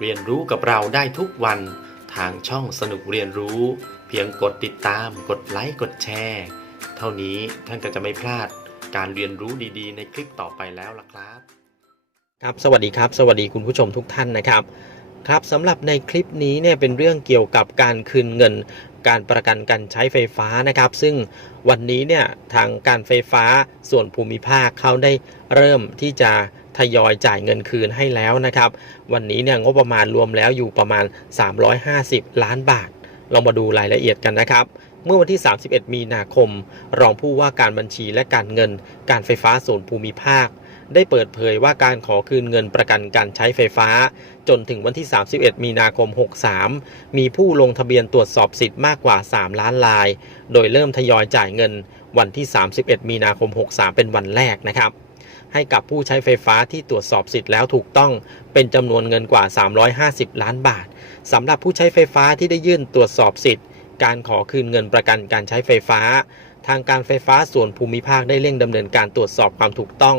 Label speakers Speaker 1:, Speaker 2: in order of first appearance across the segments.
Speaker 1: เรียนรู้กับเราได้ทุกวันทางช่องสนุกเรียนรู้ เพียงกดติดตาม กดไลค์กดแชร์เท่านี้ท่านก็จะไม่พลาดการเรียนรู้ดีๆ ในคลิปต่อไปแล้วล่ะครับ
Speaker 2: ครับสวัสดีครับ สวัสดีคุณผู้ชมทุกท่านนะครับ ครับสำหรับในคลิปนี้เนี่ยเป็นเรื่องเกี่ยวกับการคืนเงิน การประกันการใช้ไฟฟ้านะครับ ซึ่งวันนี้เนี่ยทางการไฟฟ้าส่วนภูมิภาคเขาได้เริ่มที่จะ ทยอยจ่ายเงินคืนให้แล้วนะครับ วันนี้เนี่ยงบประมาณรวมแล้วอยู่ประมาณ 350 ล้านบาท ลองมาดูรายละเอียดกันนะครับเมื่อวันที่ 31 มีนาคม รองผู้ว่าการบัญชีและการเงิน การไฟฟ้าส่วนภูมิภาค ได้เปิดเผยว่าการขอคืนเงินประกันการใช้ไฟฟ้า จนถึงวันที่ 31 มีนาคม 63 มีผู้ลงทะเบียนตรวจสอบสิทธิ์มากกว่า 3 ล้านราย โดยเริ่มทยอยจ่ายเงิน วันที่ 31 มีนาคม 63 เป็นวันแรกนะครับ ให้กับผู้ใช้ไฟฟ้าที่ตรวจสอบสิทธิ์แล้วถูกต้องเป็นจำนวนเงินกว่า 350 ล้านบาทสำหรับผู้ใช้ไฟฟ้าที่ได้ยื่นตรวจสอบสิทธิ์ การขอคืนเงินประกันการใช้ไฟฟ้า ทางการไฟฟ้าส่วนภูมิภาคได้เร่งดำเนินการตรวจสอบความถูกต้อง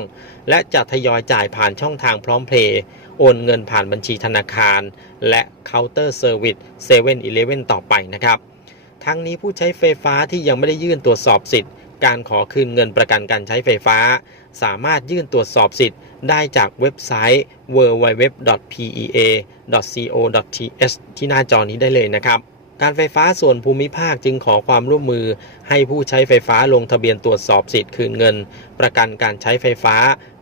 Speaker 2: และจะทยอยจ่ายผ่านช่องทางพร้อมเพย์โอนเงินผ่านบัญชีธนาคาร และเคาน์เตอร์เซอร์วิสเซเว่นอีเลฟเว่นต่อไปนะครับทั้งนี้ผู้ใช้ไฟฟ้าที่ยังไม่ได้ยื่นตรวจสอบสิทธิ์ การขอคืนเงินประกันการใช้ไฟฟ้า สามารถยื่นตรวจสอบสิทธิ์ได้จากเว็บไซต์ www.pea.co.th ที่หน้าจอนี้ได้เลยนะครับ การไฟฟ้าส่วนภูมิภาคจึงขอความร่วมมือ ให้ผู้ใช้ไฟฟ้าลงทะเบียนตรวจสอบสิทธิ์คืนเงิน ประกันการใช้ไฟฟ้า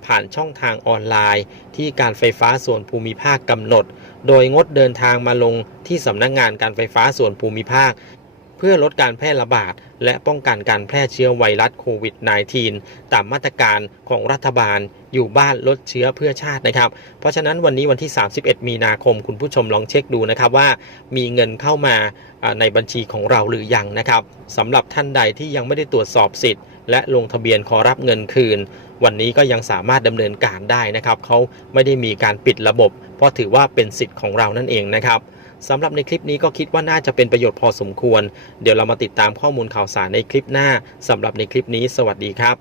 Speaker 2: ผ่านช่องทางออนไลน์ ที่การไฟฟ้าส่วนภูมิภาคกำหนด โดยงดเดินทางมาลงที่สำนักงงานการไฟฟ้าส่วนภูมิภาค พื่อลดการแพร่ระบาด และป้องกันการแพร่เชื้อไวรัสโควิด -19 ตามมาตรการของรัฐบาลอยู่บ้านลดเชื้อเพื่อชาตินะครับ เพราะฉะนั้นวันนี้วันที่ 31 มีนาคมคุณผู้ชมลองเช็คดูนะครับว่ามีเงินเข้ามาในบัญชีของเราหรือยังนะครับสำหรับท่านใดที่ยังไม่ได้ตรวจสอบสิทธิ์ และลงทะเบียนขอรับเงินคืน วันนี้ก็ยังสามารถดำเนินการได้นะครับเขาไม่ได้มีการปิดระบบ เพราะถือว่าเป็นสิทธิ์ของเรานั่นเองนะครับ สำหรับในคลิปนี้ก็คิดว่าน่าจะเป็นประโยชน์พอสมควร เดี๋ยวเรามาติดตามข้อมูลข่าวสารในคลิปหน้าสำหรับในคลิปนี้ สวัสดีครับ